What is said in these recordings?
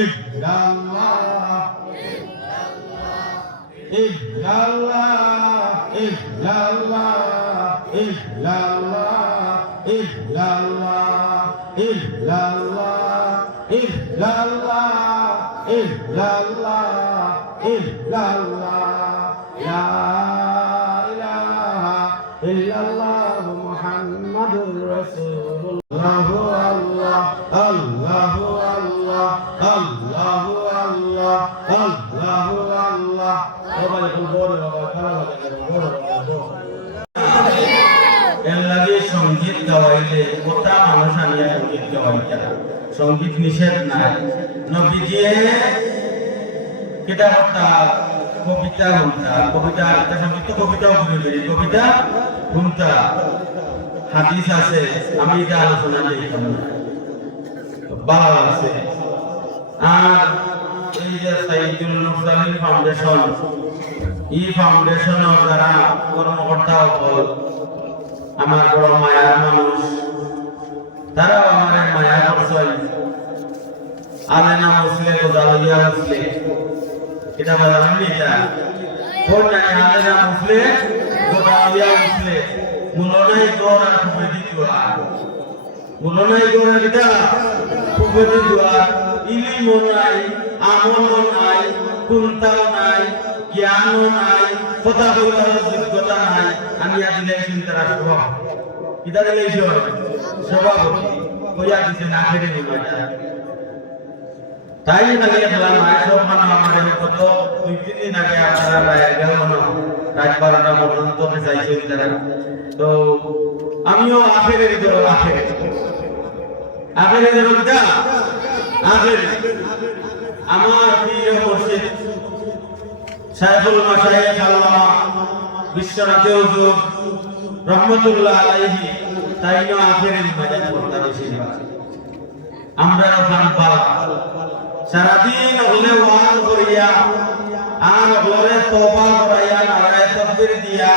illallah illallah illallah illallah illallah illallah illallah illallah illallah la ilaha illallah muhammadur rasulullah allah allahu allah allahu allah allahu allah এলাকে সঙ্গীত গাওয়াইলে ওটা মানুষ আনিয়া সঙ্গীত গাওয়াইতা সঙ্গীত নিষেধ নাই নবীজিয়ে কেটা কথা কবিতা শুনতা কবিতা একটা সঙ্গীত কবিতাও বলি কবিতা শুনতা হাদিস আছে আমি এটা আলোচনা দেখলাম ভালো আছে আর এই যে সাইদুল মুরসালিন ফাউন্ডেশন এই ফাউন্ডেশনের যারা কর্মকর্তা হল আমার বড় মায়ার মানুষ তারাও আমার মায়া করছেন আলেনা মুসলে গোদালিয়া মুসলে এটা বললাম এটা কোন জানি আলেনা মুসলে গোদালিয়া মুসলে মুলনাই গোরা খুবই দোয়া মুলনাই গোরা এটা খুবই দোয়া ইলমও নাই আমলও নাই কুনতাও নাই জ্ঞানও নাই কথা বলার যোগ্যতা নাই আমি আদিলে চিন্তা রাখবো কিটা দিলে সভাপতি কইয়া দিছে না খেলে নিবা তাই নাকি খেলাম সব মানে আমার কত 2-3 দিন আগে আপনারা বাইরে গেল মনে রাত 12টা পর্যন্ত চাইছেন তারা তো আমিও আখেরের দিকে আখেরের দিকে আখের আমার প্রিয় মুর্শিদ শাইখুল মাশায়েখ আল্লামা বিশ্বনাথ হুজুর রহমাতুল্লাহ আলাইহি তাইনো আখেরের মাঝে পড়তা বেশি আমরা ওখান পাওয়া সারাদিন হলে ওয়াজ করিয়া আর হলে তওবা করাইয়া নারায়ে তাকবীর দিয়া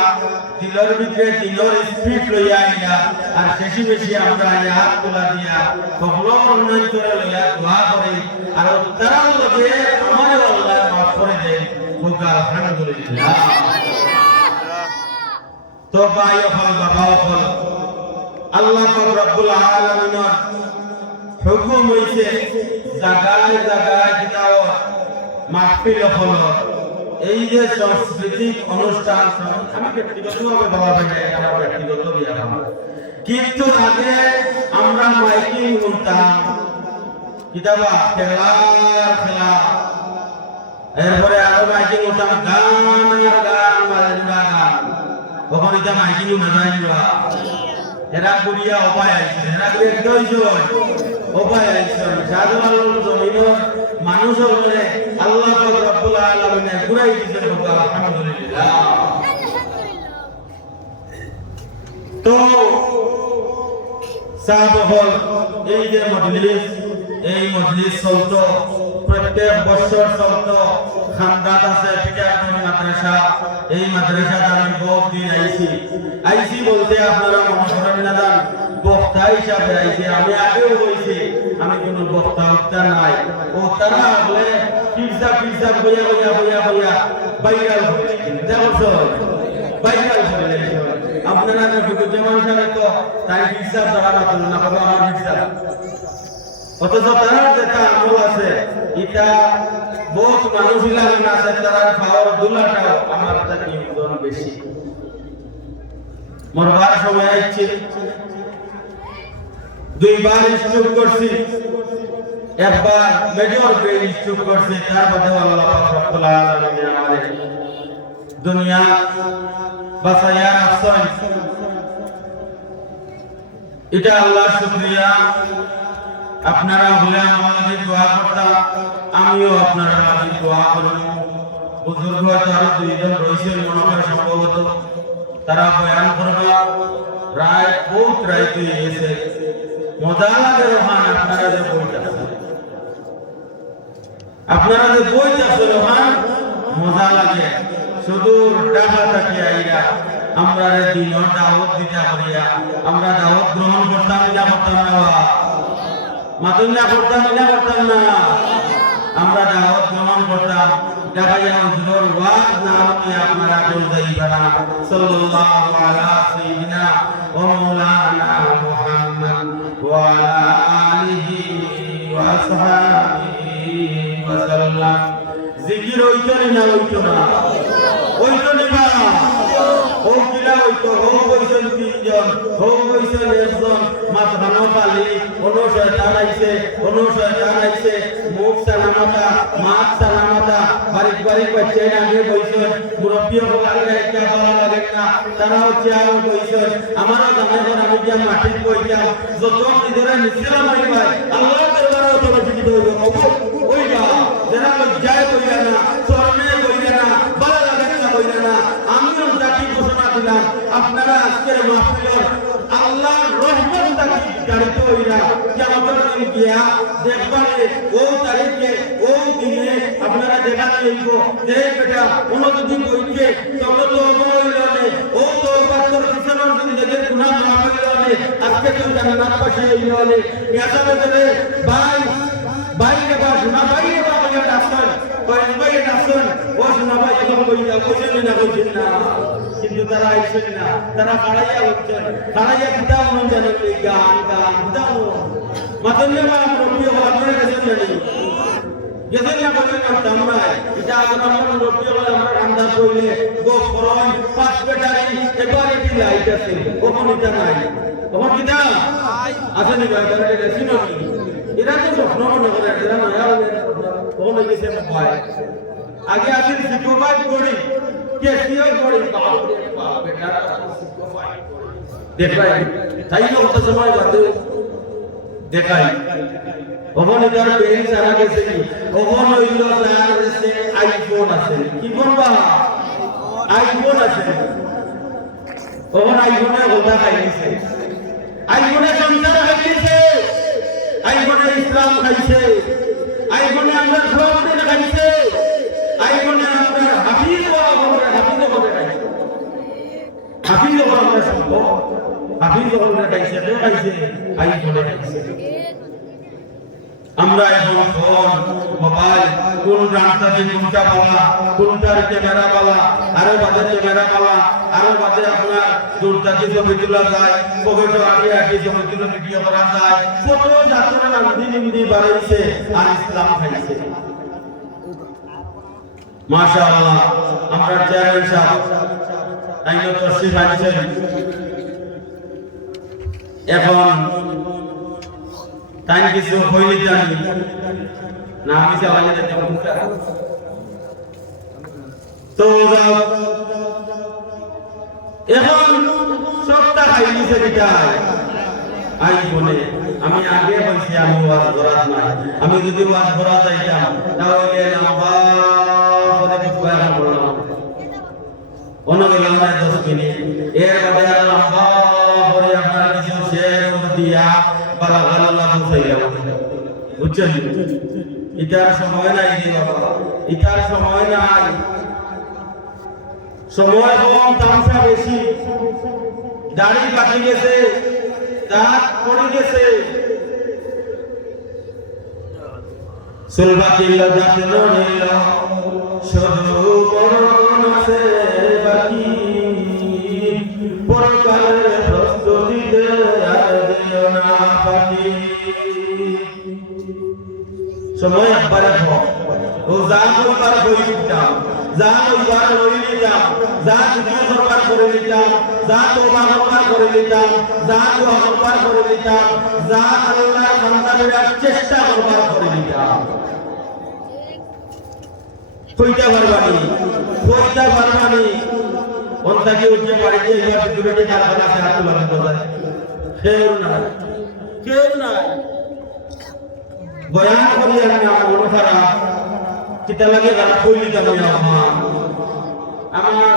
দিলের ভিতরে দিলের স্পিড লইয়া আইয়া আর শেষে বেশি আমরা হাত তোলা দিয়া কখনো উন্নয়ন করে লইয়া দোয়া করি আর তারা লগে আমার আল্লাহ মাফ করে দেন বলতে আলহামদুলিল্লাহ তওবা ইফল বাবা ফল আল্লাহ পাক রব্বুল আলামিনের হুকুম হইছে জায়গায় জায়গায় কিতাব মাহফিল হল এই যে সাংস্কৃতিক অনুষ্ঠান আমি ব্যক্তিগতভাবে বলা যায় আমার ব্যক্তিগত বিয়া কিন্তু আগে আমরা মাইকিং শুনতাম কিতাবা খেলা এরপরে আরো মাইকিং শুনতাম গান গান কখন এটা মাইকিং শুনে যায় এরা করিয়া উপায় আছে এরা একটা হইছে উপায় আছে সাধারণ জমিনের মানুষ হলে আল্লাহ পাক রব্বুল আলামিন ঘুরাই দিয়েছেন আলহামদুলিল্লাহ তো সাহাবগণ এই যে মজলিস চলতো প্রত্যেক বছর চলতো খানদাত আছে পিটারপুর মাদ্রাসা এই মাদ্রাসা আমি বহুত দিন আইছি বলতে আপনারা মনে করেন না জান বক্তা হিসাবে আইছি আমি আগেও হইছি আমি কোনো বক্তা নাই ও তারা বলে পিজ্জা বইয়া বাইরাল হয়ে দেখো বাইরাল হয়ে আপনারা যেমন সাথে তো তাই পিজ্জা যারা না বাবা আমার পিজ্জা অথচ তারা যেটা আমল আছে এটা বহুত মানুষ লাগে না আছে তারা খাওয়ার দুলাটাও আমার থেকে ওজন বেশি মরবার সময় আইছে দুইবার স্ট্রোক করছি একবার মেজর ব্রেন স্ট্রোক করছি তার মধ্যে আল্লাহ পাক রব্বুল আলামিন আমাদের দুনিয়া বাঁচাইয়া রাখছেন এটা আল্লাহর শুকরিয়া আপনারা হলে আমাদের দোয়া করতাম আমিও আপনারা আমাদের দোয়া করব বুজুর্গ তারা দুইজন রয়েছে মনে হয় সম্ভবত তারা বয়ান করবে রায় বহুত রায় তুই এসে মজা লাগে রহমান আপনারা যে বইটা রহমান মজা লাগে শুধু টাকা থাকি আইরা আমরা দিন দাওয়াত দিতে করিয়া আমরা দাওয়াত গ্রহণ করতাম না মাতুন না করতাম না দেখাইয়া হুজুর ওয়াজ না হলে আপনারা কেউ যাইবেন না সাল্লাল্লাহু আলা সাইয়্যিদিনা ওয়া মাওলানা মুহাম্মদ ওয়া আলা আলিহি ওয়া আসহাবিহি ওয়া সাল্লাম জিকির হইতো না হইতো না হইতো না ও কিলা হইতো ও কইছেন তিনজন ও কইছেন একজন মাথানো খালি কোনো শয়তান আইছে মুখ সালামতা মাথ সালামতা বারিক বারিক বাচ্চা আগে কইছেন মুরব্বী হলারে একটা ভালো লাগে না তারাও চেয়ারও কইছেন আমারও জানা করে আমি যে মাটি কইতাম যত নিজেরা নিছিলাম আই ভাই আল্লাহ দরবারে অটোমেটিক হইব ওইটা যারা লজ্জায় কইরা না শরমে কইরা না ভালো লাগে না কইরা না আমিও তাকে ঘোষণা দিলাম আপনারা আজকের মাহফিলের আল্লাহর রহমত তাকে গাড়িত হইরা কিয়ামতের দিন গিয়া দেখবারে ও তারিখে ও দিনে আপনারা দেখাতে হইব যে বেটা কোন যদি কইকে তবে তো হইলনে ও তো বাচ্চার কিসের জিন্দেগির গুনাহ মাফ হইলনে আজকে তো জান্নাত পাশে হইলনে ইয়াসাবে দেবে ভাই বাইরে বাস না বাইরে বাবা ডাক্তার বাইরে ডাক্তার ও শোনা ভাই এখন কইয়া কইছেন না কইছেন না কিন্তু তারা আইছেন না তারা খাড়াইয়া উঠছেন খাড়াইয়া কিতাব মন জানেন গান কিতাব মাতলে বা রবি আপনারা গেছেন জানি গেছেন না বলেন আমরা এটা আমরা রবি আমরা আন্দাজ কইলে গো ফরন পাঁচ বেটারি এবারে কি লাইট আছে কখন এটা নাই কখন কিতা আসেনি ভাই তারা গেছেন না এরা তো স্বপ্ন মনে করে এরা নয়া হলে কখন গেছে ভাই আগে আসেন সুপারভাইজ করি কেসিও করি বাপ বেটা সুপারভাইজ দেখাই তাই না কত সময় বাদে দেখাই কখন এটার বেল সারা গেছে কি কখন হইল তার কাছে আইফোন আছে কি বলবা আইফোন আছে কখন আইফোনে কথা খাইছে আইফোনে সংসার খাইছে আইফোনে ইসলাম খাইছে আইফোনে আমরা সব দিন খাইছে আইফোনে আমরা হাফিজ হবে খাইছে হাফিজ হবে আমরা সব হাফিজ হবে খাইছে তো খাইছে আইফোনে খাইছে আমরা এখন ফোন মোবাইল কোন রাস্তাতে কোনটা পালা কোনটার ক্যামেরা পালা আরো বাদে ক্যামেরা পালা আরো বাদে আপনার দূরটাকে ছবি তোলা যায় পকেটে আগে ছবি তুলে ভিডিও করা যায় কত যাত্রা নামদি বাড়াইছে আর ইসলাম খাইছে মাশাআল্লাহ আমরা চেয়ারম্যান সাহেব আইনো তশরিফ আনছেন এখন তাই কিছু হইলে জানি না আমি চালালে তো এখন সবটা খাইছে বিটাই আইফোনে আমি আগে বলছি আমি ওয়াজ করাত না আমি যদি ওয়াজ করা যাইতাম তাহলে লম্বা করে বয়ান করলাম অনগেলাম না 10 মিনিট এর বাদে আর লম্বা করে আপনারা কিছু শেয়ার দিয়া বালা আল্লাহ বুঝাইলাম বুঝছেন এটার সময় নাই রে বাবা এটার সময় নাই সময় কম তামসা বেশি দাড়ি কাটি গেছে দাঁত পড়ে গেছে সুলবা কিল্লা দাঁত নড়িল শুধু বরণ আছে বাকি পরকালের প্রস্তুতিতে আর দিও না বাকি সময় একবারে হোক ও যা কইবার কই দিতাম যা কইবার লই নিতাম যা জিকির করবার করে নিতাম যা তওবা করবার করে নিতাম যা দোয়া করবার করে নিতাম যা আল্লাহর বান্দাদের চেষ্টা করবার করে নিতাম কইটা পারবানি কোনটাকে উঠে বাড়িতে এবার দূরে কারখানা আছে হাত লাগাতে যায় কেউ না বয়ান করি আমি মন খারাপ কিতা লাগে গান কইলি যাবে আমার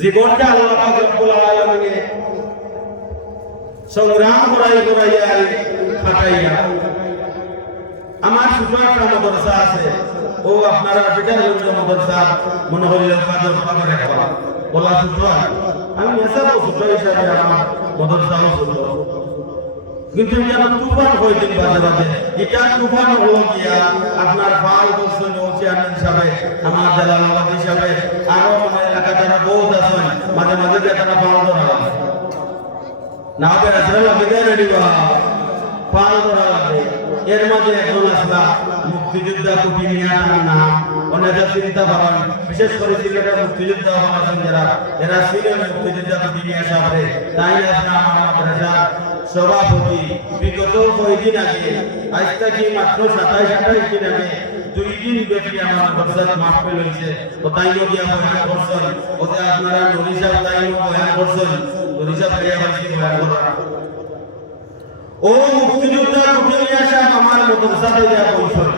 জীবনটা আল্লাহ পাক রব্বুল আলামিন সংগ্রাম করাইয়া ফাটাইয়া আমার ছোট একটা মাদ্রাসা আছে ও আপনারা বিটারগঞ্জ মাদ্রাসা মনে হইল পাঁচর রাখবা বলা ছোট আমি মেসাবো ছোট হিসাবে আমার মাদ্রাসাও ছোট কিন্তু এটা তুফান হইতেন বাজে বাজে এটা তুফান হলো গিয়া আপনার ফাল বলছেন ও চেয়ারম্যান সাহেব আমার জালালাবাদ হিসাবে আরো মানে এলাকা যারা বহুত আছেন মাঝে মাঝে তারা ফাল ধরা লাগে না বেড়াতে লাগে রেডি বা ফাল ধরা লাগে এর মাঝে একজন আসলা মুক্তিযোদ্ধা টুপি নিয়ে না অনেকে চিন্তা করেন বিশেষ করে সিলেটের মুক্তিযোদ্ধা আছেন যারা এরা ছিলেন মুক্তিযোদ্ধা টুপি নিয়ে সামনে তাই আপনার আমার মাদ্রাসা সভাপতি বিগত কয়েকদিন আগে আজ থেকে মাত্র 27-28 দিন আগে 2 দিন ব্যাপী আমার মাদ্রাসা মাহফিল হয়েছে তো তাইও গিয়া বয়ান করছেন ওতে আপনারা নরিসা তাইও বয়ান করছেন নরিসা ভাইয়া ভাইসি বয়ান করা ও মুক্তিযোদ্ধা টুপি নিয়ে সাহেব আমার মাদ্রাসাতে যা বলছেন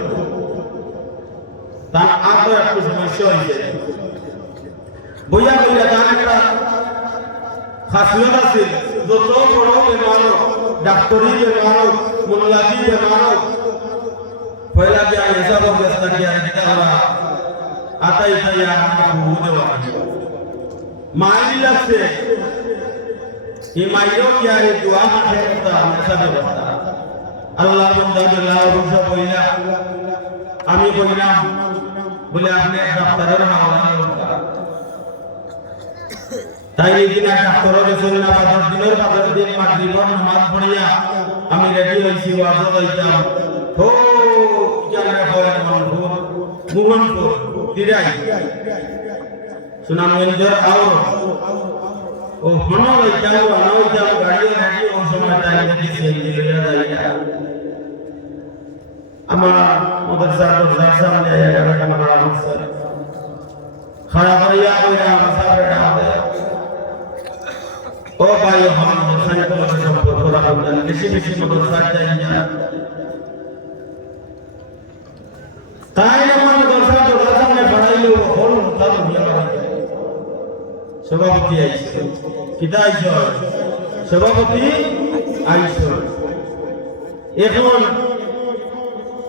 তার আরো একটু সমস্যা হয়েছে বইয়া বইয়া তার একটা খাসিয়ত আছে যত বড় বেমার ডাক্তারি বেমার মোল্লাকি বেমার পয়লা যে হিসাব ব্যবস্থা কি আছে তারা আতাই তাইয়া আমু দেওয়া মাইল লাগছে এই মাইলও কি আর দোয়া মাঠে কথা হিসাব ব্যবস্থা আল্লাহ বান্দা বিল্লাহ রুজা বইলা আমি কইলাম বলে আপনি ডাক্তারের হাওলা তাই এই দিন ডাক্তারের গেছেন না বাজার দিন মাগরিবের নামাজ পড়িয়া আমি রেডি হইছি ওয়াজে যাইতাম ও জানা হয় মোহনপুর তিরাই সুনামগঞ্জের আও ও হনো যাও আনাও যাও গাড়ি রেডি ও সময় টাইম দিয়েছে দিলে যাইয়া আমার মাদ্রাসার সামনে একটা ক্যামেরা আছে খারাপ হইয়া কইরা মাসাবে ডাবে ও ভাই হন সাইকেল সম্পর্ক রাখবেন বেশি বেশি মাদ্রাসা যাইয়া তাই আমার মাদ্রাসা সামনে বাড়াইলো হল তার হইয়া বাড়াইলো সভাপতি আইছে কিটা আইছে সভাপতি আইছে এখন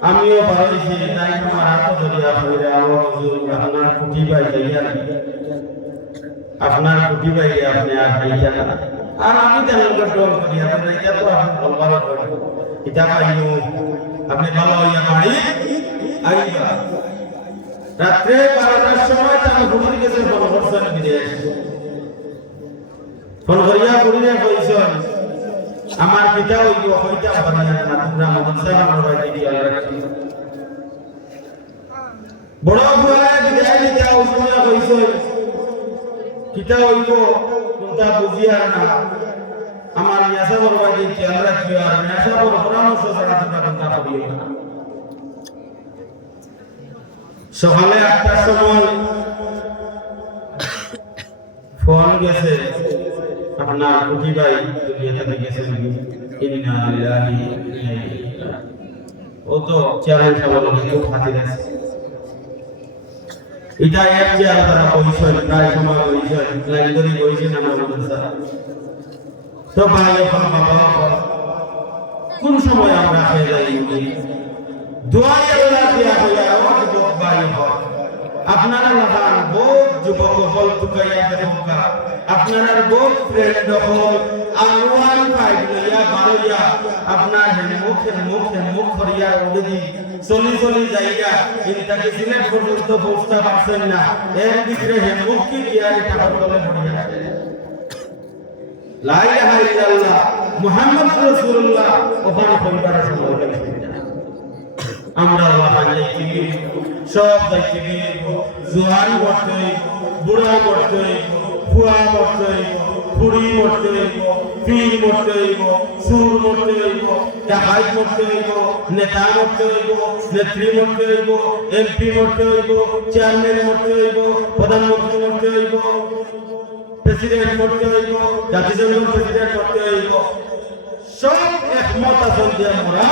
আমিও ভাবছি তাই আমার হাত ধরিয়া হইরা আমার হুজুর আপনার কুটি বাই যাইয়া আপনার কুটি বাই আপনি আর খাইয়া না আর আমি তেমন কন্ট্রোল করি আপনি এটা তো আপনি বলবার করেন এটা পাইও আপনি ভালো হইয়া বাড়ি আইবা রাত্রে 12টার সময় তার হুজুর কাছে ফোন করছেন বিদেশ ফোন করিয়া কইছেন আমার পিতা ওই হইতা বানায় না তোমরা মাদ্রাসা আমার বাইরে গিয়ে রাখি বড় বুয়া বিদায় দিতে ওই সময় কইছো কিতা হইব তোমরা বুঝিয়া না আমার ইয়াসা বড় বাইরে খেয়াল রাখিও আর ইয়াসা বড় পরামর্শ ছাড়া তোমরা চিন্তা করিও না সকালে 8টার সময় ফোন গেছে আপনার কুটি ভাই দুনিয়া থেকে গেছেন ইন্না লিল্লাহি ওয়া ইন্না ইলাইহি ও তো চ্যালেঞ্জ হলো কেউ খাতির আছে এটা এক যে তারা পয়সা প্রায় সময় পয়সা লাইন ধরে পয়সা নাম মাদ্রাসা তো ভাই বাবা কোন সময় আমরা খেয়ে যাই দোয়া আল্লাহ দিয়া হইয়া আমার যুবক ভাই আপনারা লাগান বহুত যুবক বল তুকাইয়া দেখা আপনার বহুত ফ্রেন্ড হল আলওয়ান ফাইলিয়া বারইয়া আপনার মুখ করিয়া ওদি চলি জায়গা ইনটাকে সিলেট পর্যন্ত পৌঁছতে পারছেন না এর ভিতরে মুখ কি কিয়ারে টাকা তলে পড়িয়া আছে লা ইলাহা ইল্লাল্লাহ মুহাম্মদ রাসূলুল্লাহ ওখানে পরিবারের সময় গেছে আমরা ওখানে কি সব দেখি জোয়ান করতে বুড়া করতে ফুয়া করতে বুড়ি করতে পীর করতে সুর করতে জাহাজ করতে নেতা করতে নেত্রী করতে এমপি করতে চেয়ারম্যান করতে প্রধানমন্ত্রী করতে প্রেসিডেন্ট করতে জাতিসংঘের প্রেসিডেন্ট করতে সব একমত আছেন যে আমরা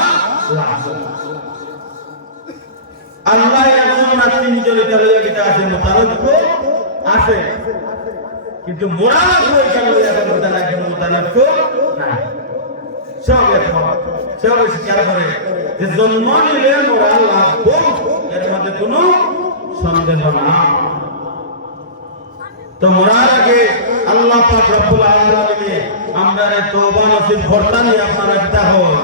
আল্লাহ এমন না তিনজনের তালিকা আছে মোতালব্য আছে কিন্তু মোরা হয়ে গেল এখন মোতালব্য নাই সব সব স্বীকার করে যে জন্ম নিলে মোরা লাভ এর মধ্যে কোনো সন্দেহ না তো মোরার আগে আল্লাহ পাক রব্বুল আলামিন আমরারে তওবা নসিব করতানি আপনারা কিতা হন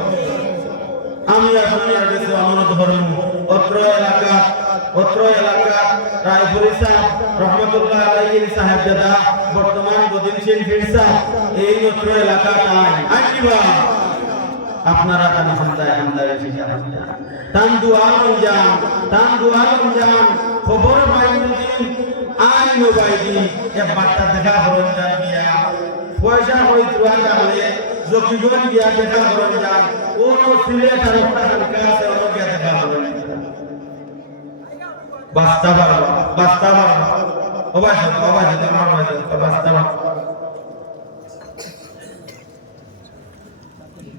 আমি আপনাদের কাছে অনুরোধ করব অত্র এলাকা রায়পুরি সাহেব রহমতুল্লাহ আলাইহি সাহেব দাদা বর্তমান গদিনশীল পীর সাহেব এই অত্র এলাকা আইবা আপনারা তান হামদায় শিখা তান দোয়া জান খবর পাইনি আই নবাইদি এক বার্তা দেখা হরন জান দিয়া পয়সা হই তুয়া গালে জকিগন গিয়া দেখা হরন জান ও সিলে তারফটা হালকা আছে ও গিয়া দেখা হরন বাস্তাবার অবাজ বাস্তাবার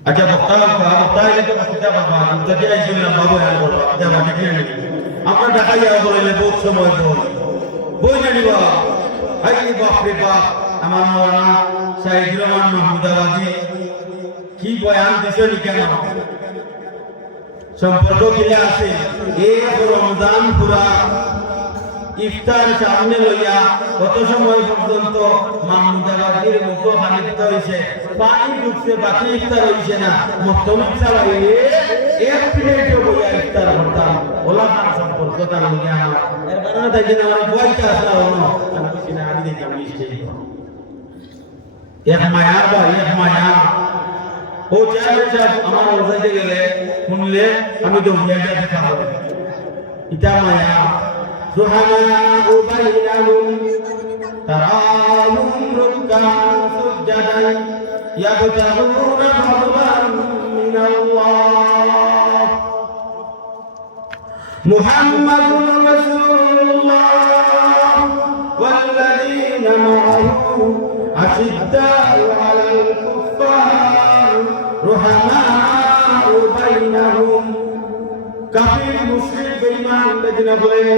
আচ্ছা বক্তা এলে তো কিতা বাবা যদি আইছিল না বাবু হ্যাঁ বলো দেবা ঠিক নেই আমরা ঢাকায় যাওয়া বলে বহুত সময় বই না নিবা আই বাপরে বাপ আমার মাওলানা শাহিদুর রহমান মাহমুদাবাদী কি বয়ান দিছে কেন সম্পর্ক কিলে আছে এক রমজান পুরা ইফতার সামনে লইয়া কত সময় পর্যন্ত মাহমুদাবাদীর মুখ হানিত হইছে পানি ঢুকছে বাকি ইফতার হইছে না মুস্তমিক চালাইলে এক প্লেট বইয়া ইফতার করতাম ওলা খান সম্পর্ক তার লইয়া আমার এর কারণে তাই যেন আমার বইটা আসলা হলো আমি কিছু না আমি দেখলাম মিষ্টি এক মায়া ও চাই আমার ওজাইতে গেলে শুনলে আমি তো উড়িয়া গিয়ে দেখা হবে ইটা মায়া رحماء بينهم تراهم ركعا سجدا يبتغون فضلا من الله محمد رسول الله والذين معه أشداء على الكفار رحماء بينهم কাফির মুশরিক বেঈমান বেদিনা বলে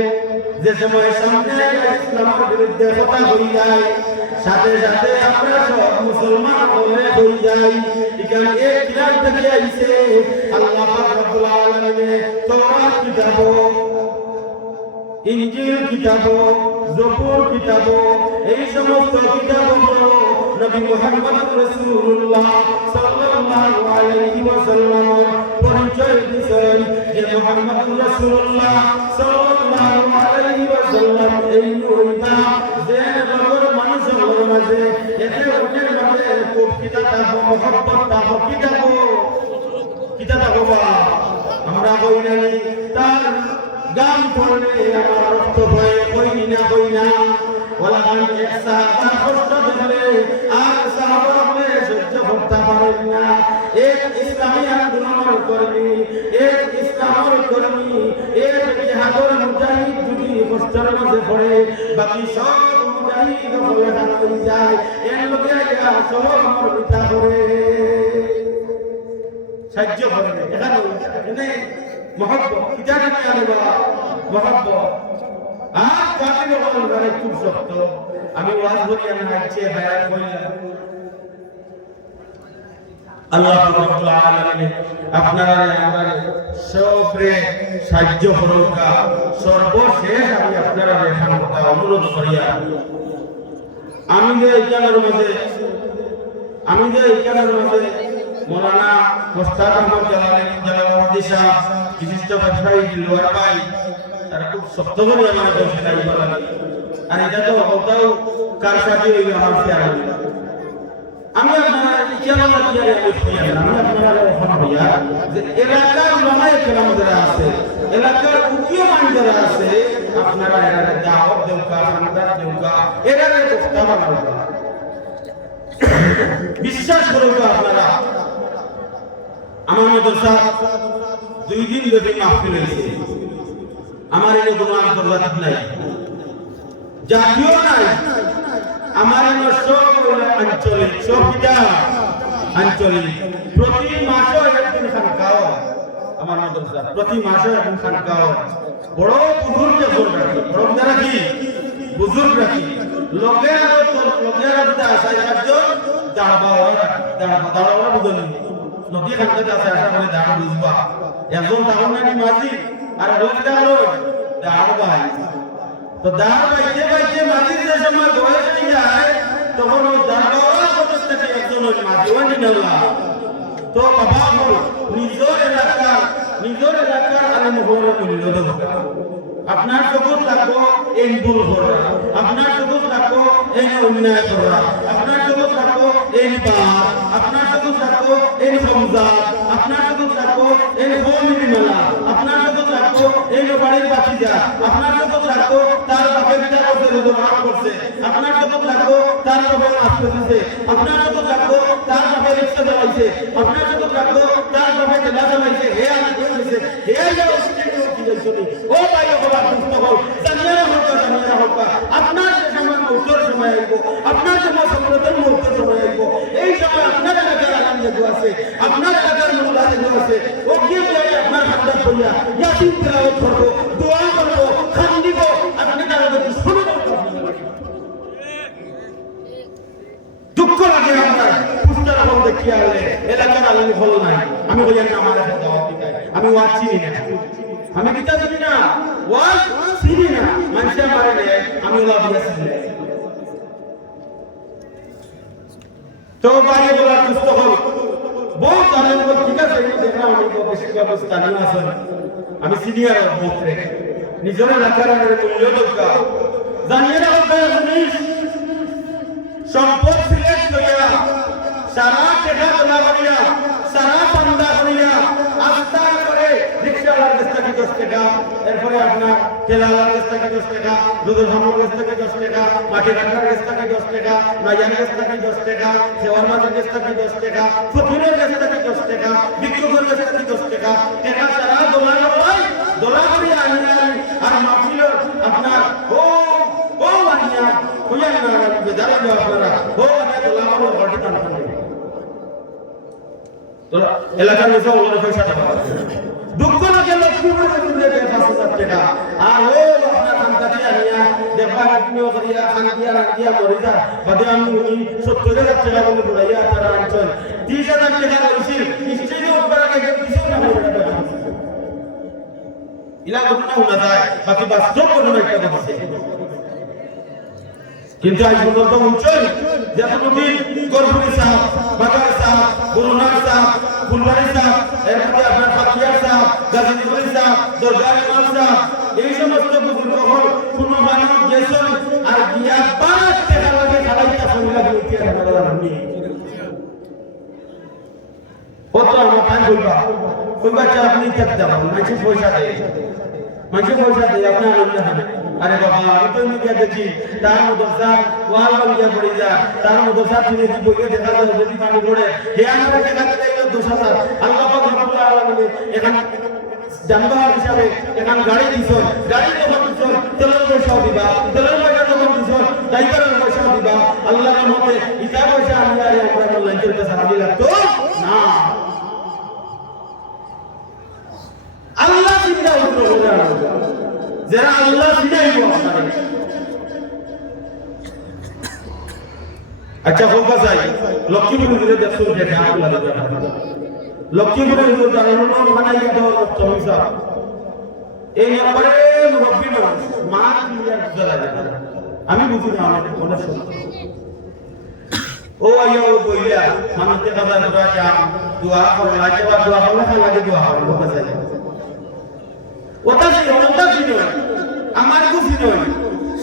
যে সময় সামনে ইসলামের বিরুদ্ধে কথা হই যায় সাথে সাথে আমরা সব মুসলমান হয়ে যাই এখানে এক কিতাব থেকে আইছে আল্লাহ পাক রব্বুল আলামিন তাওরাত কিতাব ইনজিল কিতাব জবুর কিতাব এই সমস্ত কিতাবগুলো নবী মুহাম্মদ রাসূলুল্লাহ সাল্লাল্লাহু আলাইহি ওয়াসাল্লাম পরিচয় দিয়েছেন যে মুহাম্মদ রাসূলুল্লাহ সাল্লাল্লাহু আলাইহি ওয়াসাল্লাম এই নূরটা যে নগর মানুষের মাঝে এতে ওদের মাঝে খুব কিতাব মহব্বত তাও কিতাব বাবা আমরা কইনানি তার গান পড়লে আমার রক্ত হয়ে কই না ওলা গান এক সাহাবা কষ্ট দিলে আর সাহাবা বলে সহ্য করতে পারেন না এক ইসলামী আন্দোলন কর্মী এক ইসলামের কর্মী এক জিহাদের মুজাহিদ যদি কষ্টের মধ্যে পড়ে বাকি সব মুজাহিদ বলে হাত হয়ে যায় এর লোকে সব আমার পিতা করে সাহায্য করে এখানে মহব্বত কিতাব নিয়ে আনবা মহব্বত আর কাকে বলেন করে খুব শক্ত আমি ওয়াজ করি না ইচ্ছে হায়াত কইলাম আল্লাহ রাব্বুল আলামিন আপনারা আমরা সবরে সাহায্য করুকা সর্বশেষ আমি আপনারা এখন কথা অনুরোধ করিয়া আমি যে এখানের মাঝে মৌলানা মুস্তাক আহমদ জালালাবাদী সাহেব বিশিষ্ট ব্যবসায়ী দিলওয়ার ভাই তারা খুব শক্ত করে আমার দর্শনাই বলেন আর এটা তো ওটাও কার সাথে হইল আমার শেয়ার আমি আপনারা ইচ্ছামত দিয়ে আমি আপনারা এখন হইয়া যে এলাকার উলামায়ে কেরাম যারা আছে এলাকার উকিয়মান যারা আছে আপনারা এরা দাওয়াত দেউকা খানদার দেউকা এরা প্রস্তাব করবা বিশ্বাস করুন আপনারা আমার মাদ্রাসা 2 দিন ধরে মাহফিল হয়েছে আমার এনে কোনো আন্তর্জাতিক নাই জাতীয় নাই আমার এনে সব আঞ্চলিক সব আঞ্চলিক প্রতি মাসে একদিন খানকাও আমার মাদ্রাসা প্রতি মাসে একদিন খানকাও বড় বুজুর্গ রাখি বড় যারা কি বুজুর্গ রাখি লোকেরা দিতে আসা একজন দাঁড়াবা বুঝলি নদী খানকাতে আসা আশা করে দাঁড়া বুঝবা একজন তখন নাকি মাঝি আর লোকটা দাঁড় ভাই তো দাঁড় বাইতে মাঝির যে সময় বয়স হয়ে যায় তখন ওই দরবার প্রতিষ্ঠাকে একজন ওই মাঝওয়ানি নেওয়া তো বাবা বল নিজের এলাকার আলেম হওয়ার মূল্য দেব আপনার চোখ লাগবো এই ভুল করা আপনার চোখ লাগবো এই অন্যায় করা আপনার চোখ লাগবো এই পাপ আপনার চোখ লাগবো এই সংজাত আপনার চোখ লাগবো এই হোমিনি মেলা আপনার চোখ লাগবো এই বাড়ির বাতি যা আপনার চোখ লাগবো তার বাপে বিচার করছে রোজগার করছে আপনার চোখ লাগবো তার বাপে নাচ করতেছে আপনার চোখ লাগবো তার বাপে রিক্সা চালাইছে আপনার চোখ লাগবো তার বাপে ঠেলা চালাইছে হে আমি করেছে হে যাও ও ভাই বাবা মুস্তফা জানিয়া হোক আপনার যে সময় মৌতর সময় আইব আপনার যে মৌতর সময় আইব এই সময় আপনার এলাকার আলাম যেগুলো আছে আপনার এলাকার মোল্লা যেগুলো আছে ও গিয়ে গিয়ে আপনার হামদার করিয়া ইয়াসিন তেলাওয়াত করবো দোয়া করবো খান দিব আপনি তার শুরু দুঃখ লাগে আমার পুস্তক হল দেখিয়া হলে এলাকার আলামি হল নাই আমি বলি না আমার একটা দাওয়াত দিতে আমি ওয়াজ চিনি না আমি কিতা চিনি না ওয়াজ চিনি না মানুষে মারে না আমি ওলা দিয়া চিনি তো বাইরে বলার পুস্তক হল বহুত আলেম বল ঠিক আছে দেখলাম আমি তো বেশি ব্যবস্থা নিয়ে আসেন আমি সিনিয়র মন্ত্রী নিজের এলাকার মূল্য দরকার জানিয়ে রাখা জিনিস সম্পদ সিলেক্ট করিয়া সারা টাকা তোলা করিয়া সারা চান্দা করিয়া আস্থা করে রিক্সাওয়ালার কাছ থেকে 10 টাকা এরপরে আপনার ঠেলাওয়ালার কাছ থেকে 10 টাকা দুধের ভাঙার কাছ থেকে 10 টাকা মাটি রাখার কাছ থেকে 10 টাকা নাইয়ার কাছ থেকে 10 টাকা সেওয়ার মাছের কাছ থেকে 10 টাকা ফকিরের কাছ থেকে 10 টাকা ভিক্ষুকের কাছ থেকে 10 টাকা টাকা সারা দোলা করিয়া আনিয়া আর মাহফিলের আপনার ও আনিয়া কইয়া না বেজার হলো আপনারা ও আনিয়া দোলা করে ঘরটি টান তো এলাকার লোক ওগুলো পয়সা টাকা দুঃখ লাগে লক্ষ্মীপুরে তুলে দেয় 5,000 টাকা আর ও আপনার খানকাটি আনিয়া দেখবা কিনো করিয়া খানকিয়া রাখিয়া মরিদা বাদে আমি উনি 70,000 টাকা বলে বুড়াইয়া তারা আনছেন 30,000 টাকা কইছিল স্টেজে উপরে গিয়ে কিছু না বলে ইলা ঘটনা হলো যায় বাকি বাস্তব ঘটনা একটা ঘটছে কিন্তু আজ পর্যন্ত উঞ্চল যেমনদিন গরফুরি সাহেব বাগার সাহেব গুরুনাথ সাহেব ফুলবাড়ি সাহেব এরপরে আপনার ফাকিয়ার সাহেব গাজীপুরি সাহেব দরগার ইমাম সাহেব এই সমস্ত বুজুর্গ হল কোনো মানুষ গেছেন আর গিয়া 5 টাকা লাগে খালাইটা সঙ্গা দিতে আপনারা আপনি কত আমার টাইম কইবা যে আপনি টাকা দেন মাঝে পয়সা দেয় আপনার লোক না আরে বাবা আমি তো মিডিয়া দেখি তার মদরসা ওয়াল বাঙ্গিয়া পড়ে যা তার মদরসা তুমি কি বইয়ে দেখা যায় যদি পানি পড়ে হে আমরা টাকা দিতে গেল 2,000 আল্লাহ পাক রব্বুল আলামিন এখান যানবাহন হিসাবে এখান গাড়ি দিছ গাড়ি যখন দিছ তেলের পয়সা দিবা তেলের পয়সা যখন দিছ ড্রাইভারের পয়সা দিবা আল্লাহর রহমতে ইটা পয়সা আমি আর আমরা লাইনের কাছে হাজির লাগতো না আল্লাহ চিন্তা উঠলো যারা আল্লাহ চিনাইব আপনারে আচ্ছা হোকা যাই লক্ষ্মীপুর দিলে দেখছো যে আল্লাহ লক্ষ্মীপুরের ভিতর দারুণ বানাইয়া দেওয়া লক্ষ্মী সাহেব এই ব্যাপারে মুরব্বী মানুষ মা ক্লিয়ার বুঝা যায় আমি বুঝি না আমার মনে সত্যি ও আইয়া ও বইলা মানুষকে কথা করা যান দোয়া করো লাগে বা দোয়া করলে খান লাগে দোয়া করো হোকা যাই ওটা নয় আমার খুশি নয়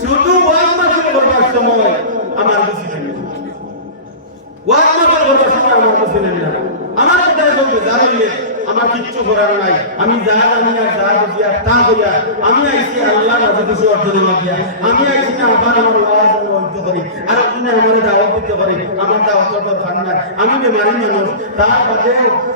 শুধু ওয়াজ মাহফিল করবার সময় আমার খুশি নয় ওয়াজ মাহফিল করবার সময় আমার খুশি নয় না আমার কোথায় বলবে জানিলে আমার কিচ্ছু করার নাই আমি যা জানি আর যা বুঝি আর তা কইয়া আমি আইছি আল্লাহ রাজি খুশি অর্জন লাগিয়া আমি আইছি না আবার আমার ওয়াজ অর্জন করি আর আপনি আমারে দাওয়াত দিতে পারে আমার দাওয়াতের দরকার নাই আমি বেমারি মানুষ তার বাদে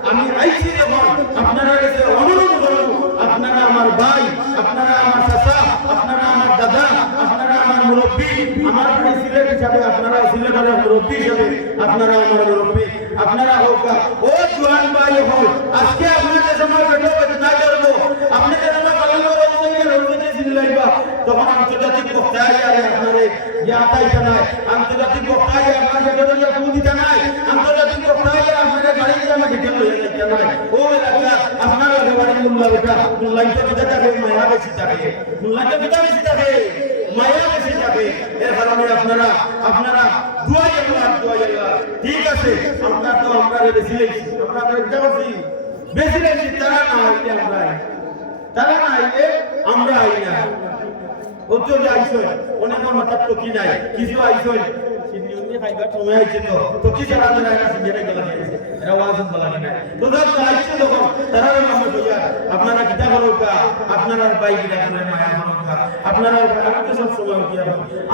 আমি আইছি যখন আপনারা কাছে অনুরোধ করব আপনারা আমার ভাই আপনারা আমার চাচা আপনারা আমার দাদা আপনারা আমার মুরব্বী আমার প্রেসিডেন্ট হিসাবে আপনারা সিলেটের মুরব্বী হিসাবে আপনারা আমার মুরব্বী আপনারা হোক ও জোয়ান ভাই হল আজকে আপনাদের সময় বেটো না করব আপনি যে সময় পালন করব ওই রোজে জিল্লাইবা তখন আন্তর্জাতিক বক্তায় আর আপনারে ইয়াতাই জানায় আন্তর্জাতিক বক্তায় আপনাদের জন্য সুবিধা নাই আন্তর্জাতিক বক্তায় আপনাদের গাড়ি আমাকে জন্য জানায় ও এলাকা আপনারা গাড়ি মুল্লা বেটা মুল্লা তো বিটা থাকে মায়া বেশি থাকে মুল্লা তো বিটা বেশি থাকে মায়া বেশি থাকে এর কারণে আপনারা দুয়াই আল্লাহ ঠিক আছে আমরা বেশি লেগেছি আমরা একটা করছি বেশি লেগেছি তারা না আইলে আমরা আই না অত যে আইসো অনেক মাথার তো কি নাই কিছু আইসো সিনিয়রনি খাইবার সময় আইছে তো কি ছাড়া না সিনিয়রে গেল এরা ওয়াজত বলা না তো যা আইছে তখন তারা আমরা কইয়া আপনারা কিতা করোকা আপনারা ভাই কিতা করে মায়া করোকা আপনারা আমি তো সব সময় কি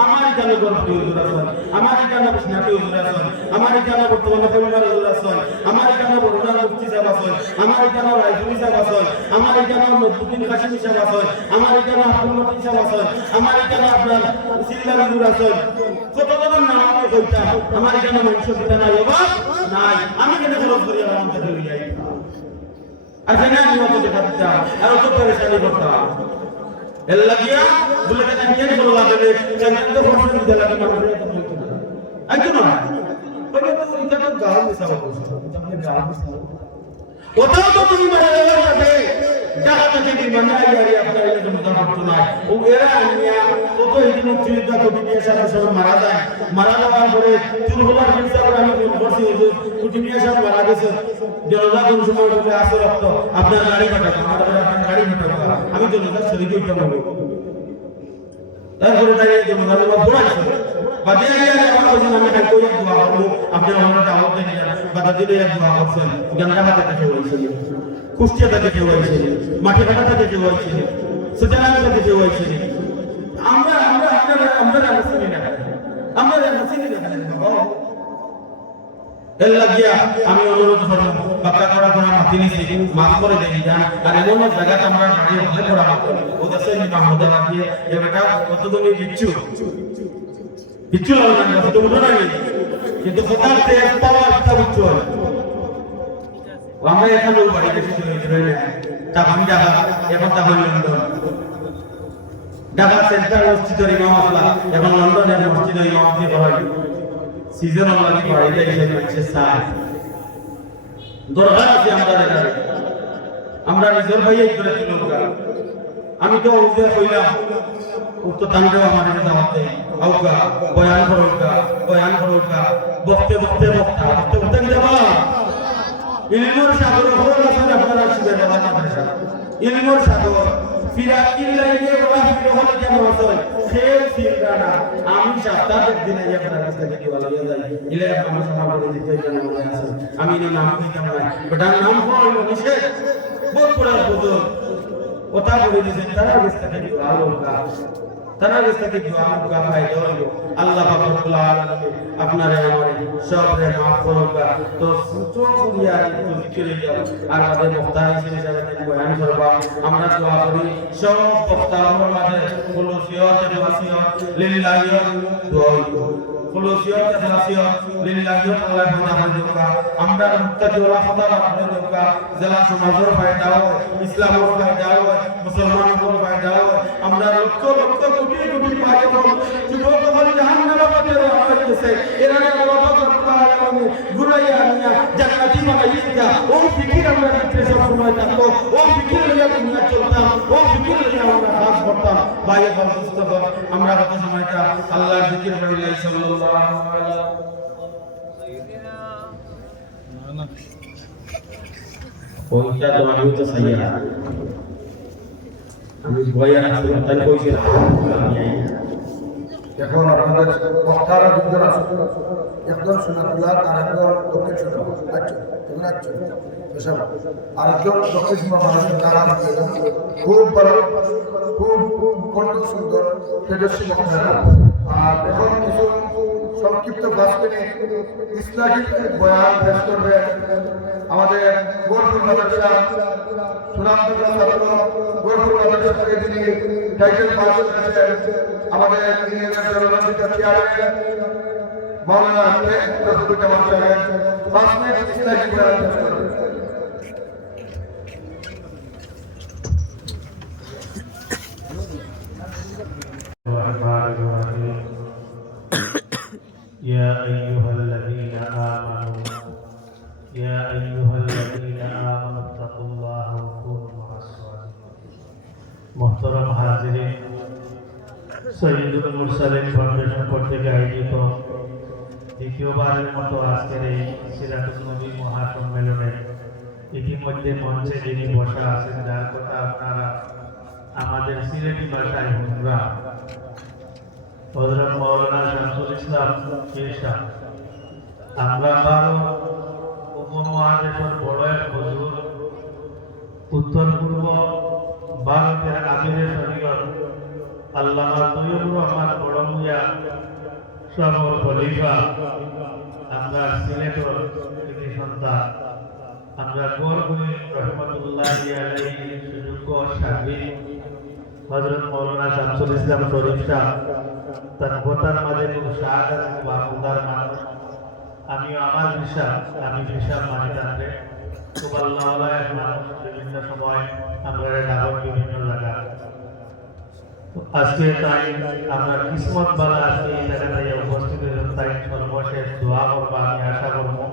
আমার কেন গর্ব হুজুর আছেন আমার কেন বিষ্ণাতে হুজুর আছেন আমার কেন বর্তমানে পরিবার হুজুর আছেন আমার কেন বড়রা মুফতি সাহেব আছেন আমার কেন রাইজুল সাহেব আছেন আমার কেন নজরুদ্দিন কাশিম সাহেব আছেন আমার কেন আব্দুল মতিন সাহেব আছেন আমার কেন আপনার সিল্লার হুজুর আছেন কতজন নাম আমি কইতাম আমার কেন মানুষ পিতা নাই বাবা নাই আমি কেন খরচ করি আমার কাছে লই যাই আচ্ছা না আমি তো দেখা দিতাম আর তো পরেশানি করতাম এর লাগিয়া বলে কেন কেন বলো লাগে কেন তো ফসল দিতে লাগে মানুষের তো বলতো না আইতো না তবে তো এটা তো গাল মিশাবো তুমি গাল মিশাবো ওটাও তো তুমি মারা যাওয়ার সাথে জাহাজে থেকে বানাই আর আপনার এটা মত করতে না ও এরা নিয়া ও তো এই দিন চিন্তা করে নিয়ে সব মারা যায় মারা যাওয়ার পরে চুলগুলার হিসাব আমি ফোন করছি হুজুর কুটি নিয়ে সব মারা গেছে জনতা কোন সময় বলে আসো রক্ত আপনার গাড়ি পাঠাবো আপনার গাড়ি পাঠাবো আমি জনতার শরীরে উঠে বলবো তারপরে তাই যে মনে হলো বড়াইছে বাদে আমার কাছে আমি কাল কইয়া দোয়া করব আপনি আমার দাওয়াত দেন বাদা দিলে দোয়া করছেন গঙ্গা মাতা থেকে হইছে কুষ্টিয়া থেকে হইছে মাটি কাটা থেকে হইছে সুজানা থেকে হইছে আমরা মুসলিম না আমরা মুসলিম না বাবা এর লাগিয়া আমি অনুরোধ করব বাক্কা করা মাটি নিছি মাফ করে দেন জান আর এমন জায়গা আমরা বাড়ি হলে করা ও দেশে নি মাহমুদ লাগিয়ে এ বেটা কত তুমি বিচ্ছু লাগা না কত বড় না কিন্তু খোদাতে পাওয়ার একটা বিচ্ছু আমরা এখানে বাড়িতে চলে যাই না তখন জায়গা এখন তখন লন্ডন ঢাকা সেন্ট্রাল মসজিদের ইমাম আসলা এখন লন্ডনের মসজিদের ইমাম দিয়ে করা সিজন লাগি বাড়িতে এসে হচ্ছে সার দরকার আছে আমরা নিজের ভাই এই করে তুলব আমি তো ওই যে কইলাম উক্ত তান্ডব আমার দাওয়াত দেই আউকা বয়ান করোকা বক্তে কি যাবা ইলমুর সাগর হল আসলে আপনারা শিবের বাবা মাদ্রাসা ইলমুর সাগর ফিরা কিল্লাইয়ে বলা ফিরা হল কেন হয় সে ফিরদানা আমি সপ্তাহের দিনে যে আপনার কাছ থেকে কি বলা যায় ইলে আমি সমাজ করে দিতে জানা বলে আছে আমি নাম দিতাম না বেটা নাম হলো নিষেধ বহুত বড় বুঝুন কথা বলে দিয়েছেন তারা কাছ থেকে ভালো তারা কাছ থেকে দোয়া মুকা ফায়দা হইল আল্লাহ পাক রব্বুল আলামিন আপনারে আমারে সবরে maaf করুকা তো সুতো করিয়া একটু জিকিরে যাও আর আমাদের মুখতার হিসেবে যারা বয়ান করবা আমরা দোয়া করি সব বক্তাদের মাঝে খুলুসিয়ত ওয়াসিয়ত লিল্লাহি দোয়া খুলুসিয়ত ওয়াসিয়ত লিল্লাহি আল্লাহ বানাই দেওয়া আমরা মুত্তাকি ওয়া খোদা বানাই দেওয়া জেলা সমাজের ফায়দা হয় ইসলামের ফায়দা হয় মুসলমানদের ফায়দা হয় আমরা লক্ষ কোটি পায়ে বল যুবক বল জাহান্নামে পড়ে রয়েছে এরা আল্লাহ পাক রব্বুল আলামিন গুরাইয়া নিয়া জান্নাতি বানাইয়া ও ফিকির আমরা দিতে সব সময় থাকো ও ফিকির লইয়া দুনিয়া চলতাম ও ফিকির লইয়া আমরা কাজ করতাম বাইরে মুস্তাফা আমরা কত সময়টা আল্লাহর জিকির করিলাই সাল্লাল্লাহু আলাইহি সাইয়্যিদিনা না ওইটা তো আমি তো সাইয়া আমি বয়ান তাই কইছি এখন আপনাদের বক্তারা দুজন আছে একজন সুনাতুল্লাহ আর একজন দক্ষিণ সুনাতুল্লাহ আচ্ছা আর একজন দক্ষিণ সুনাতুল্লাহ খুব ভালো খুব কণ্ঠ সুন্দর তেজস্বী বক্তারা আর এখন কিছু সংক্ষিপ্ত ভাষণে ইসলামিক বয়ান পেশ করবেন আমাদের গোরপুর মাদ্রাসা সুনামধন্য ছাত্র গোরপুর মাদ্রাসা থেকে যিনি টাইটেল পাস করেছেন আমাদের ইউনিয়নের জনগণিত চেয়ারম্যান মাওলানা রফিকুজ্জামান সাহেব 5 মিনিট ইসলামিক বয়ান পেশ করবেন। يا أيها الذين آمنوا اتقوا الله وكونوا مع الصادقين محترم حاضرين সৈয়দুল মুরসালিন ফাউন্ডেশন কর্তৃক আয়োজিত দ্বিতীয়বারের মতো আজকের এই সিরাতুল নবী মহাসম্মেলনের ইতিমধ্যে মঞ্চে যিনি বসা আছেন, যার কথা আপনারা আমাদের সিলেটি ভাষায় হুমরা, হযরত মাওলানা শামসুল ইসলাম পীর সাহেব। আমরা ভারত উপমহাদেশের বড় এক হুজুর, উত্তর পূর্ব ভারতের আমিরের শরীয়ত আল্লামা তৈয়বুর রহমান বড় মিয়া সরর খলিফা, আমরা সিলেটের কৃতি সন্তান, আমরা গোরগুলি রহমতুল্লাহি আলাইহি সুযোগ্য সাহিব হযরত মাওলানা শামসুল ইসলাম শরীফ সাহেব তার কথার মাঝে কোনো সাহায্য আছে বাহুদার মানুষ। আমিও আমার আমি হিসাব মানি থাকবে খুব আল্লাহ মানুষ বিভিন্ন সময় আমরা ডাকব বিভিন্ন জায়গা। আজকে তাই আমরা কিসমত বালা আজকে এই জায়গাটায় উপস্থিত হয়েছেন, তাই সর্বশেষ দোয়া করবো। আমি আশা করবো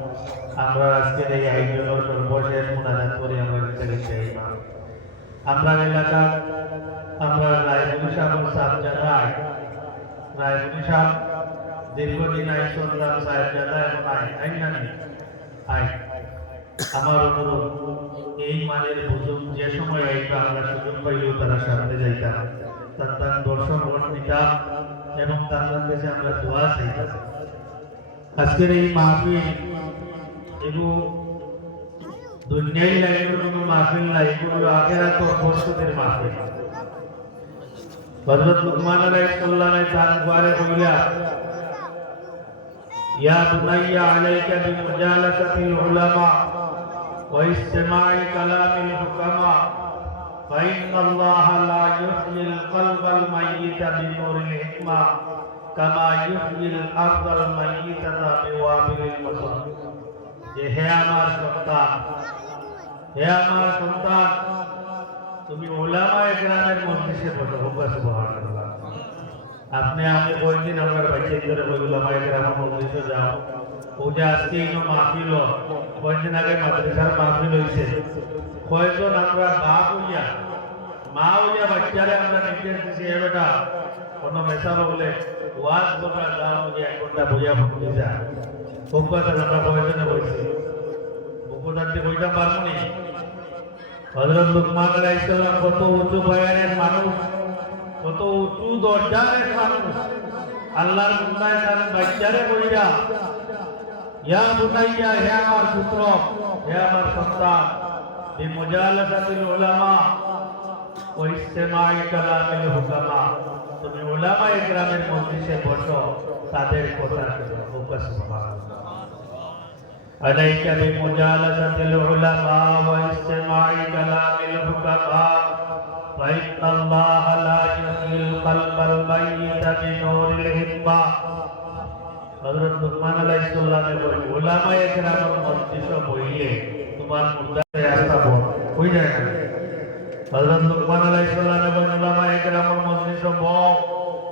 আমরা আজকের এই আয়োজনের সর্বশেষ মোনাজাত করে আমরা চাই। আমরা এলাকা আমরা রায়পুর সাহেব সাহেব রায়পুর সাহেব দীর্ঘদিন আই শুনলাম সাহেব জাদা এখন আই আমার অনুরোধ এই মানের বুঝুন যে সময় আইবা আমরা সুযোগ পাইলেও তারা সামনে যাইতাম, তার দর্শন নিতাম এবং তার কাছে আমরা দোয়া চাইতাম। আজকের এই মাহফিল এগুলো দুনিয়ায় লাইনের কোনো মাহফিল নাই, এগুলো আখেরাত ও বরকতের মাহফিল। হযরত লুকমান আলাইহিস সালাম তার বারে বলিয়া ইয়া বুনাইয়া আলাইকা বিমুজালাসাতিল উলামা ওয়া ইসতিমা'i কালামিল হুকামা ফাইন্নাল্লাহা লা ইউহয়িল কলবাল মাইয়িতা বিনুরিল হিকমা কামা ইউহয়িল আরদাল মাইয়িতাতা বিওয়াবিলিল মাসর। হে আমার সন্তান, তুমি উলামায়ে কেরামের মজলিসে বসো। সুবহানাল্লাহ। আপনি আমি কয়েকদিন আমরা বাচ্চা ধরে বলি উলামায়ে কেরামের মজলিসে যাও। ও যে আজকে এই মাহফিল, কয়েকদিন আগে মাদ্রাসার মাহফিল হয়েছে, কয়েকজন আমরা মা হইয়া বাচ্চারে আমরা নির্দেশ দিচ্ছি, এ বেটা কোনো মেসার বলে ওয়াজ করবার যাও, এক ঘন্টা বইয়া ফুটে যায়। খুব কথা আমরা কয়েকজনে বলছি বুকুদান্তি বইটা পারবো নি। হযরত লুকমান আলাইহিস সালাম কত উঁচু বয়ানের মানুষ, কত উঁচু দরজার মানুষ। আল্লাহর বান্দায় তার বাচ্চারে কইরা ইয়া বুনাইয়া, হে আমার পুত্র, হে আমার সন্তান, বিমুজালাসাতিল উলামা ওয়া ইসতিমা'i কালামিল হুকামা, তুমি উলামায়ে কেরামের মজলিসে বসো, তাদের কথা শোনো। সুবহানাল্লাহ। عليك بمجالسة العلماء واستماع كلام الحكماء فإن الله لا يحيي القلب الميت بنور الحكمة। হযরত লুকমান আলাইহিস সালামের উলামায়ে কেরামের মজলিসে বইলে তোমার মুর্দাতে আস্থাপন হই যায় না। হযরত লুকমান আলাইহিস সালামের উলামায়ে কেরামের মজলিসে বও,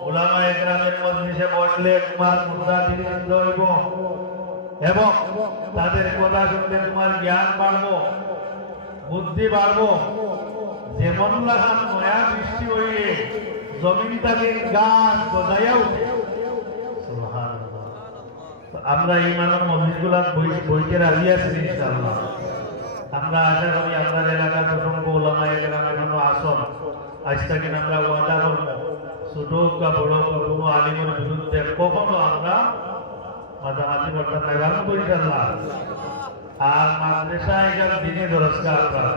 উলামায়ে কেরামের মজলিসে বসলে তোমার মুর্দা জীবিত হইব এবং তাদের কথা শুনলে তোমার জ্ঞান বাড়বো, বুদ্ধি বাড়বো। যেমন লাগান নয়া বৃষ্টি হইলে জমিনটাকে গাছ গজাইয়া উঠে। সুবহানাল্লাহ। আমরা এই মানব মজলিসগুলা বইতে রাজি আছি ইনশাআল্লাহ। আমরা আশা করি আপনার এলাকার অসংখ্য উলামায়ে কেরাম এখনো আসন, আজ থেকে আমরা ওয়াদা করব ছোট বা বড় কোনো আলিমের বিরুদ্ধে কখনো আমরা মাঝামাঝি করতে পারলাম ইনশাআল্লাহ। আর মাদ্রাসা এখানে দিনে দরজা আপনার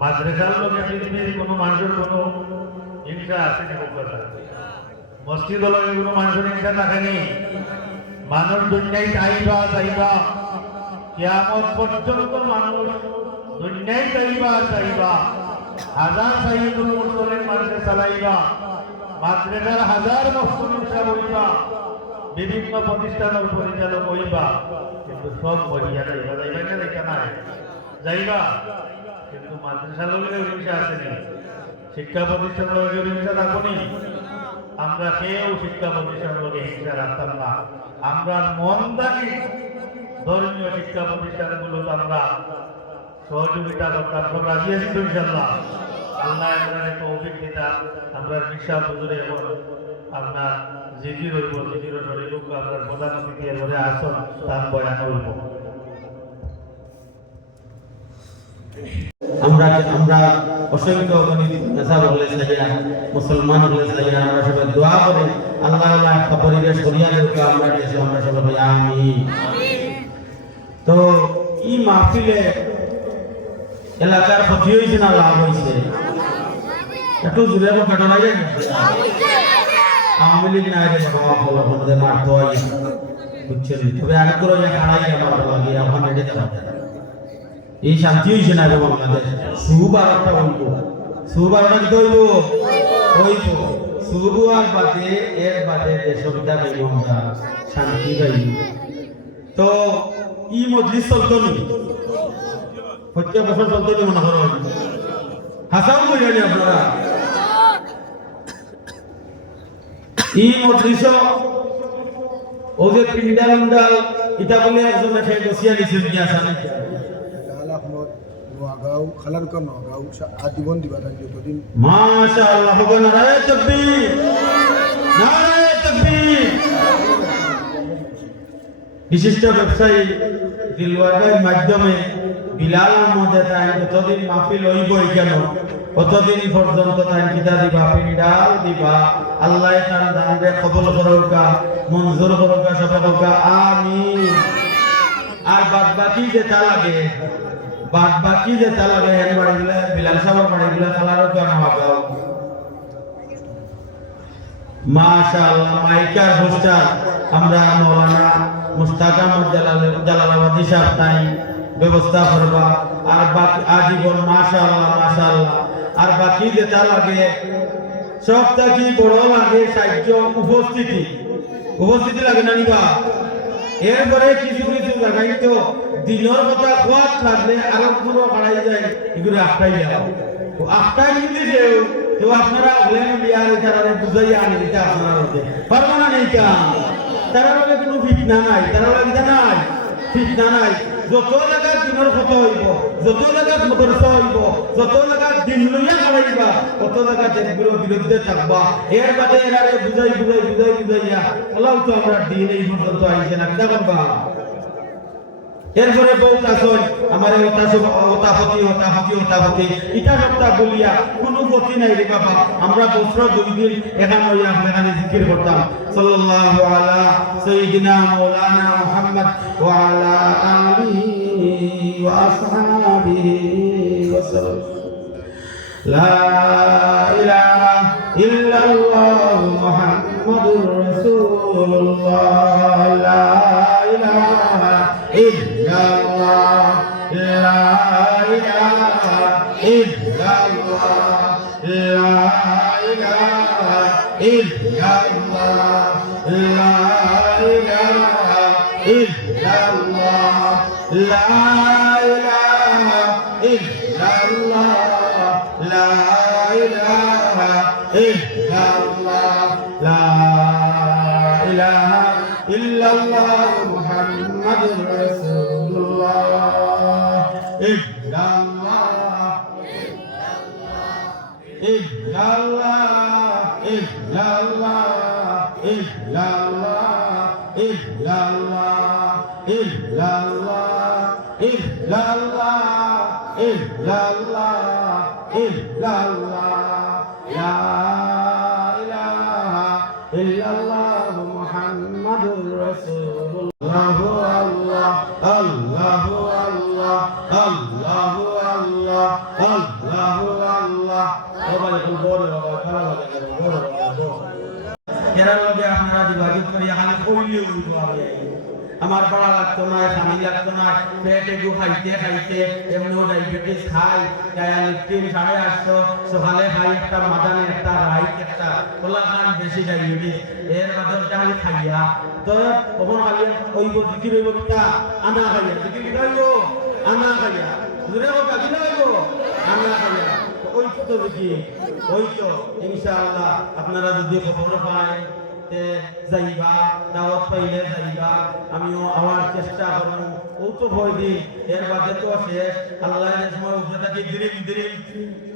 মাদ্রাসার লোকে পৃথিবীর কোনো মানুষের কোনো হিংসা আছে না? মসজিদ হলো কোনো মানুষের হিংসা থাকেনি। মানুষ দুনিয়ায় চাইবা কিয়ামত পর্যন্ত মানুষ দুনিয়ায় চাইবা হাজার সাইয়্যিদুল মুরসালিন মানুষে চালাইবা, মাদ্রাসার হাজার মসজিদ হইবা, বিভিন্ন প্রতিষ্ঠানের পরিচালক হইবা, কিন্তু সব বলিয়া যাইবা কিন্তু মাদ্রাসার লোকের হিংসা আসেনি, শিক্ষা প্রতিষ্ঠানের লোকের হিংসা রাখনি। আমরা কেউ শিক্ষা প্রতিষ্ঠানের লোকের হিংসা রাখতাম না। আমরা মন থাকি ধর্মীয় শিক্ষা প্রতিষ্ঠানগুলো আমরা সহযোগিতা করতাম, রাজি আছি তো ইনশাআল্লাহ। আল্লাহ এবারে তৌফিক দিতা আমরা বিশাল হুজুরে আপনার জিকির হইব জিকির শরীর আপনার প্রধান অতিথি এবারে আসন তার বয়ান হইব আমরা অসংখ্য নেশার হলে সাইয়া মুসলমান হলে সাইয়া আমরা সবাই দোয়া করে আল্লাহ আল্লাহ একটা পরিবেশ করিয়া দেবো আমরা দেশে আমরা সবাই আমিন। তো এই মাহফিলে এলাকার ক্ষতি হয়েছে না লাভ হয়েছে একটু জুড়ে ঘটনা যায় আওয়ামী লীগ না রে বাবা বলো আমাদের মারতে হয় বুঝছেন তবে আগে করে খাড়াই আমার লাগে এখন এটা দেখা এই শান্তি হয়েছে না বাংলাদেশ সুবারটা হইব সুবারটা কি হইব হইব সুবু আর বাদে এর বাদে দেশবিধা পাইব আমরা শান্তি পাইব। তো ই মজলিস চলতো নি প্রত্যেক বছর চলতো নি মনে করো হাসাও করিয়া আপনারা ই মজলিস ও যে পিন্ডাল উন্ডাল এটা বলে একজন এসে বসিয়া দিয়েছেন কি আসা নাকি আহমদ নোয়াগাঁও খালারকা নোয়াগাঁও আজীবন দিবা থাকবে যতদিন মাশাআল্লাহ হবে নারায়ে তাকবীর নারায়ে তাকবীর। বিশিষ্ট ব্যবসায়ী দিলওয়ার ভাইয়ের মাধ্যমে বিলাল আহমদের তাই যতদিন মাহফিল হইবই কেন কতদিন পর্যন্ত তাই কিতা দিবা পিন্ডাল দিবা আল্লাহ তার দানকে কবুল করুকা মঞ্জুর করুকা সফল করুকা আমিন। আর বাদ বাকি যেটা লাগে বাদ বাকি যেটা লাগে এর বাড়িগুলা বিলাল সাহেবের বাড়িগুলা খালারও কেন হবে মাশাআল্লাহ মাইকার হোস্টার আমরা মৌলানা মুস্তাক আহমদ জালালাবাদী সাহেব তাই ব্যবস্থা করবা আর বাকি আজীবন মাশাআল্লাহ মাশাআল্লাহ। আর বাকি যেটা লাগে সবটা কি বড় লাগে সাহায্য উপস্থিতি লাগে না নিবা। এরপরে কিছু কিছু জায়গায় তো দিনের কথা খোয়াত লাগলে আরো পুরো বাড়াই যায় এগুলো আটটাই যাও আটটাই যদি দেও তো আপনারা ওলেন বিয়ার তারা বুঝাইয়া আনে এটা আপনারা হতে পারবো না নেই কাম তারা বলে কোনো ফিটনা নাই তারা বলে নাই ফিটনা নাই যত জায়গায় দিনের কথা হইব যত জায়গায় মদরসা হইব যত জায়গায় দিন লইয়া করাইবা কত জায়গায় যেগুলো বিরুদ্ধে থাকবা এর বাদে এরারে বুঝাইয়া আল্লাহ তো আমরা দিন এই পর্যন্ত আইছে না কিনা করবা। এরপরে বহুত আসন আমার ওতাপতি ইটা সপ্তাহ বলিয়া কোনো গতি নাই রে বাবা আমরা বছর 2 দিন এখানে জিকির করতাম সাল্লাল্লাহু আলা সাইয়্যিদিনা মাওলানা মুহাম্মদ ওয়া আলা আলিহি ওয়া আসহাবিহি ওয়া সাল্লাম লা ইলাহা ইল্লাল্লাহু মুহাম্মাদুর রাসূলুল্লাহ লা ইলাহা illallah la ilaha illallah la ilaha illallah la ilaha illallah la ilaha illallah la ilaha illallah la ilaha illallah Muhammadur Rasulullah illallah illallah illallah illallah illallah illallah illallah illallah illallah la ilaha illallah Muhammadur Rasulullah Allah Allah Allah Allah Allah Allah সবাই বড় কেরার লগে আপনারা যোগাযোগ করিয়া খালি কইলে উঠবো আমার পড়া লাগতো না স্বামী লাগতো না পেটে গু খাইতে খাইতে এমনিও ডায়াবেটিস খাই ডায়ালিটিন 850 সকালে খাই একটা মাদানে একটা রাইট একটা কলা খান বেশি ডায়াবেটিস এর মাধ্যমে খালি খাইয়া তো কখন খালি ওইব জিকির হইব কিটা আনা খাইয়া জিকির কিটা হইব আনা খাইয়া জুড়ে কথা কিটা হইব আনা খাইয়া ওই তো দেখি ওই তো ইনশাআল্লাহ আপনারা যদি খবর পায় তে যাইবা দাওয়াত পাইলে যাইবা আমিও আমার চেষ্টা করব ও তো ভয় দি এর বাদে তো শেষ আল্লাহ এর সময় উপরে থাকি দিরিম দিরিম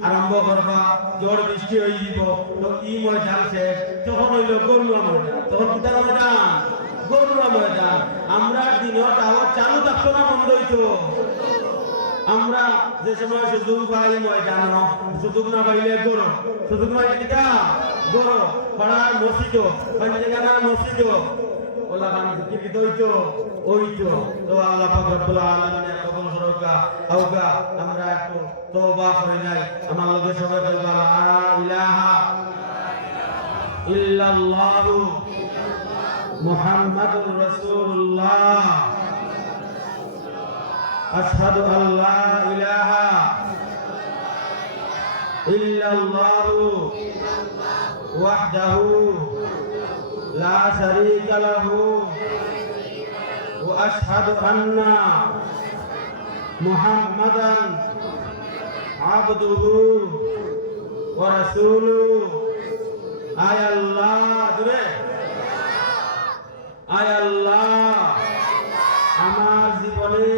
আরম্ভ করবা ঝড় বৃষ্টি হয়ে দিব তো ই ময়দান শেষ তখন হইল গরুয়া ময়দান তখন কিতার ময়দান গরুয়া ময়দান আমরা দিনও তাও চালু থাকতো না বন্ধ হইতো আমরা যে সময় সুযোগ পাই ময়দান সুযোগ না পাইলে গরু সুযোগ পাইলে কিতা গরু পাড়ার মসজিদ জায়গা মসজিদ ওলা গান কি হইতো ওইতো তো আল্লাহ পাক রব্বুল আলামিনের কবুল করুকা আওগা আমরা একটু তওবা করে নাই আমার লগে সবাই বলবা লা ইলাহা ইল্লাল্লাহ মুহাম্মাদুর রাসূলুল্লাহ আশহাদু আল্লা ইলাহা ইল্লাল্লাহ ওয়াহদাহু লা শারীকা লাহু وأشهد أن محمدا عبده ورسوله آي الله آي الله আমার জীবনে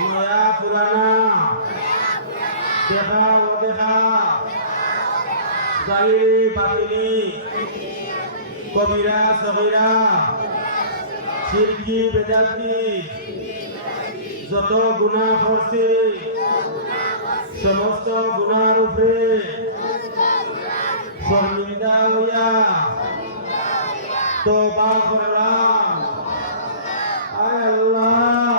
নয়া পুরানা দেখা ও দেখা জাহিরি বাতিনি কবিরা সগীরা শিরকি বেদাতি যত গুনাহ করছি সমস্ত গুনাহর উপরে শর্মিন্দা হইয়া তওবা করলাম আয় আল্লাহ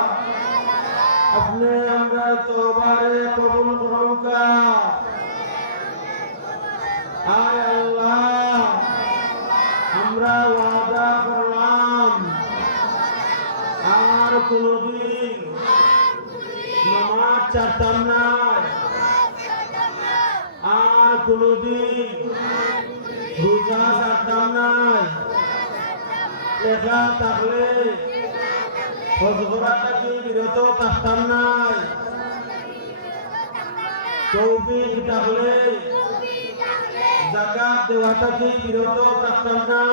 আপনি আমরা তওবারে কবুল করুকা আয় আল্লাহ আমরা ওয়াদা করলাম আর কোনদিন নামাজ ছাড়তাম না আর কোনদিন রোজা ছাড়তাম না একা থাকলে হজগরা থেকে বিরত থাকতাম না তৌফিক থাকলে যাকাত দেওয়া থেকে বিরত থাকতাম না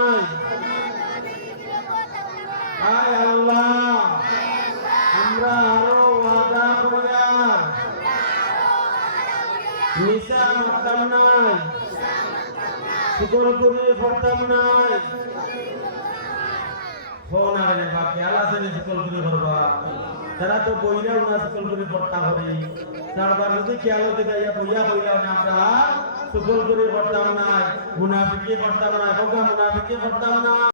আয় আল্লাহ আমরা আরো ওয়াদা করিয়ার নিশা মারতাম নাই শুকর করে পড়তাম নাই ফোন আরে বাকি আলা সে শুকর করে করবা তারা তো বইরা উনা শুকর করে পড়তা করি তারপর যদি খেয়াল হতে যাইয়া বইয়া কইলা না আমরা শুকর করে পড়তাম নাই মুনাফিকি পড়তাম না বোকা মুনাফিকি পড়তাম না